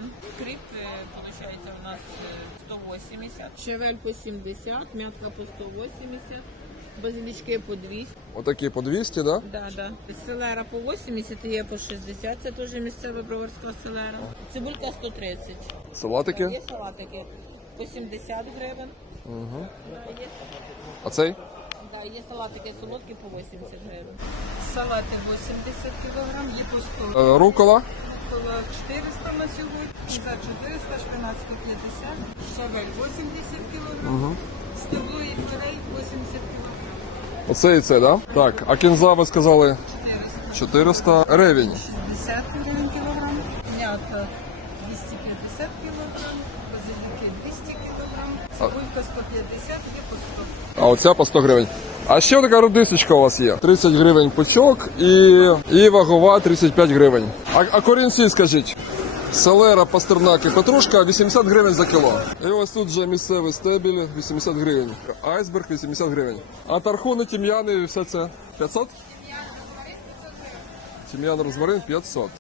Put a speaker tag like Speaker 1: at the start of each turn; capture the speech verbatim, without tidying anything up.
Speaker 1: гривень. Кріп, виходить, у нас сто вісімдесят. Щавель по сімдесят, м'ятка по сто вісімдесят. Базилічки по двісті.
Speaker 2: Отакі по двісті, да?
Speaker 1: Да, да. Селера по вісімдесят, є по шістдесят, це теж місцева броварська селера. Цибулька сто тридцять.
Speaker 2: Салатики?
Speaker 1: Є салатики по сімдесят гривень.
Speaker 2: Угу.
Speaker 1: Є,
Speaker 2: А цей?
Speaker 1: да, є салатики солодкі по вісімдесят гривень. Салати вісімдесят кілограм, є по сто.
Speaker 2: Е, рукола?
Speaker 1: Около чотириста на сьогодні. За чотириста, шпинат сто п'ятдесят. Шавель вісімдесят кілограм.
Speaker 2: Угу.
Speaker 1: Стебло і філей вісімдесят кілограм.
Speaker 2: Оце і це, да? Так, а кінза ви сказали
Speaker 1: чотириста.
Speaker 2: чотириста гривень.
Speaker 1: шістдесят гривень кілограм. М'ята двісті п'ятдесят кілограм. Базиліки двісті кілограм. Цибулька сто п'ятдесят, є по сто.
Speaker 2: А оця по сто гривень. А ще така редисочка у вас є. тридцять гривень пучок і, і вагова тридцять п'ять гривень. А, а корінці, скажіть? Селера, пастернак і петрушка вісімдесят гривень за кіло. І ось тут же місцевий стебіль вісімдесят гривень. Айсберг вісімдесят гривень. А тархуни, тім'яни і все це п'ятсот? Тім'ян, розмарин п'ятсот.